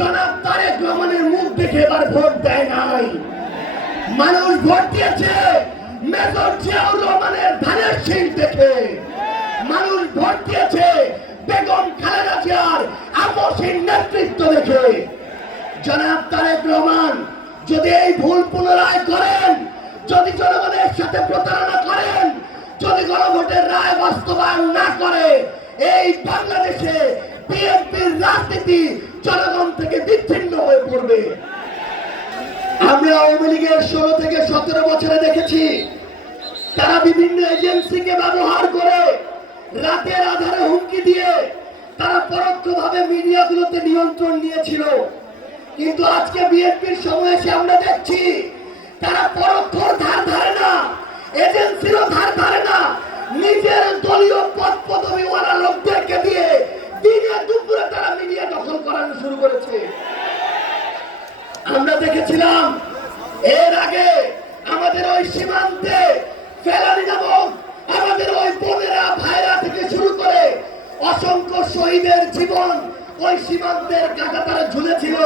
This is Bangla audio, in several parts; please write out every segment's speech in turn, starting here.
জনাব তারেক রহমানের মুখ দেখে এবার ভোট দেয় নাই। মানুষ ভোট দিয়েছে মেজর জিয়াউর রহমানের ধানের শীষ দেখে। মানুষ ভোট দিয়েছে বেগম খালেদা জিয়ার আপসহীন নেতৃত্ব দেখে। জনাব তারেক রহমান যদি এই ভুল পুনরায় করেন, যদি জনগণের সাথে প্রতারণা করেন, যদি গণভোটের রায় বাস্তবায়ন না করে, এই বাংলাদেশে বিএনপির রাজনীতি জনগণ থেকে বিচ্ছিন্ন হয়ে পড়বে। আমরা আওয়ামী লীগের 16 থেকে 17 বছরে দেখেছি তারা বিভিন্ন এজেন্সিকে ব্যবহার করে রাতের আধারে হুমকি দিয়ে তারা পরোক্ষভাবে মিডিয়াগুলোতে নিয়ন্ত্রণ নিয়েছিল। কিন্তু আজকে বিএনপির সময় এসে আমরা দেখছি তারা পরোক্ষর ধার ধারে না, এজেন্সিরও ধার ধারে না, নিজের দলীয় পদ পদবিওয়ালা লোকদেরকে দিয়ে দিনে দুপুরে তারা মিডিয়া দখল করানো শুরু করেছে। আমরা দেখেছিলাম এর আগে আমাদের ওই সীমান্তে ফেলানি নামক আমাদের ওই বোনেরা ভাইরা থেকে শুরু করে অসংখ্য শহীদের জীবন ওই সীমান্তের কাঁটাতারে ঝুলেছিল।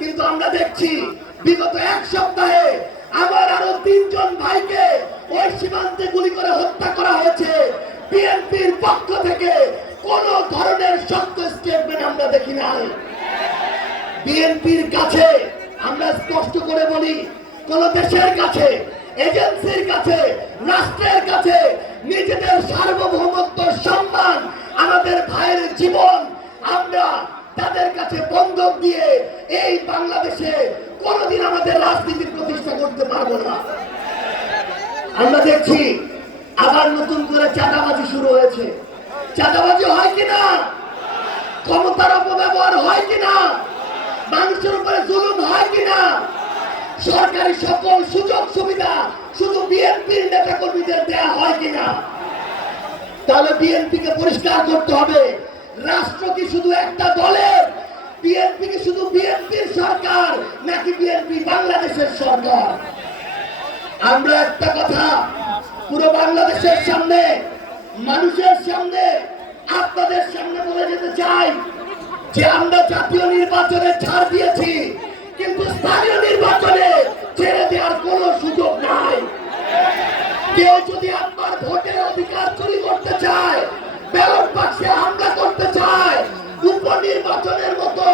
কিন্তু আমরা দেখছি বিগত এক সপ্তাহে আমার আরো 3 জন ভাইকে ওই সীমান্তে গুলি করে হত্যা করা হয়েছে। বিএনপির পক্ষ থেকে কোন ধরনের শক্ত স্টেটমেন্ট আমরা দেখি নাই। বিএনপির কাছে আমরা স্পষ্ট করে বলি, কোন দেশের কাছে, এজেন্সির কাছে, রাষ্ট্রের কাছে নিজেদের সার্বভৌমত্ব, সম্মান, আমাদের ভাইয়ের জীবন আমরা তাদের কাছে বন্ধক দিয়ে এই বাংলাদেশে কোনদিন আমাদের রাজনীতি প্রতিষ্ঠা করতে পারবো না। আমরা দেখছি আবার নতুন করে চাঁদাবাজি শুরু হয়েছে। চাঁদাবাজি হয় কিনা, ক্ষমতার অপব্যবহার হয় কিনা, মানুষের উপরে জুলুম হয় কিনা, সরকারি সকল সুযোগ সুবিধা শুধু বিএনপির নেতা কর্মীদের দেয়া হয় কিনা, তাহলে বিএনপিকে পরিষ্কার করতে হবে। রাষ্ট্র কি শুধু একটা দলের? বিএনপি কি শুধু বিএনপির সরকার, নাকি বিএনপি বাংলাদেশের সরকার? আমরা একটা কথা পুরো বাংলাদেশের সামনে, মানুষের সামনে, আপনাদের সামনে বলে যেতে চাই যে আমরা জাতীয় নির্বাচনে ছাড় দিয়েছি, কিন্তু স্থানীয় নির্বাচনে ছেড়ে দেওয়ার কোন সুযোগ নাই। কেউ যদি আপনার ভোটের অধিকার চুরি করতে চায়, ব্যালট বাক্সে হামলা করতে চায়, উপনির্বাচনের মতো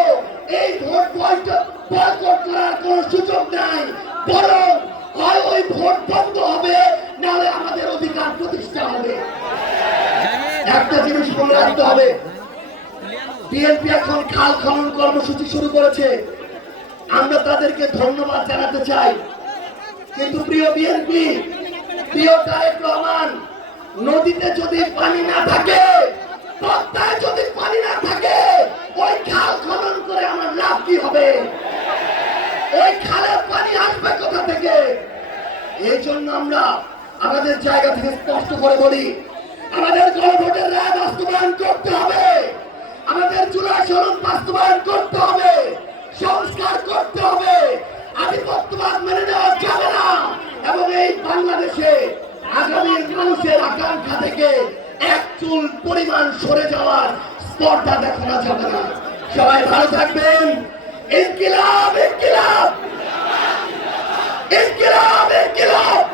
এই ভোট বয়কট করার কোন সুযোগ নাই। বরং হয় ওই ভোট বন্ধ হবে, নাহলে আমাদের অধিকার প্রতিষ্ঠা হবে। একটা জিনিস মনে রাখতে হবে, বিএনপি এখন খাল খনন কর্মসূচি শুরু করেছে। আমরা তাদেরকে ধন্যবাদ জানাতে চাই। কিন্তু প্রিয় বিএনপি, প্রিয় তারেক রহমান, নদীতে যদি পানি না থাকে, পদ্মায় যদি পানি না থাকে, ওই খাল খনন করে আমার লাভ কি হবে? ওই খালের পানি আসবে কোথা থেকে? এই জন্য আমরা আমাদের জায়গা থেকে স্পষ্ট করে বলি, আমাদের গণভোটের রায় বাস্তবায়ন করতে হবে, আমাদের জুলাই সনদ বাস্তবায়ন করতে হবে, সংস্কার করতে হবে। আধিপত্যবাদ মেনে নেওয়া যাবে না, এবং এই বাংলাদেশে আগামীর মানুষের আকাঙ্ক্ষা থেকে এক চুল পরিমাণ সরে যাওয়ার স্পর্ধা দেখানো যাবে না। সবাই ভালো থাকবেন। ইনকিলাব, ইনকিলাব, ইনকিলাব, ইনকিলাব।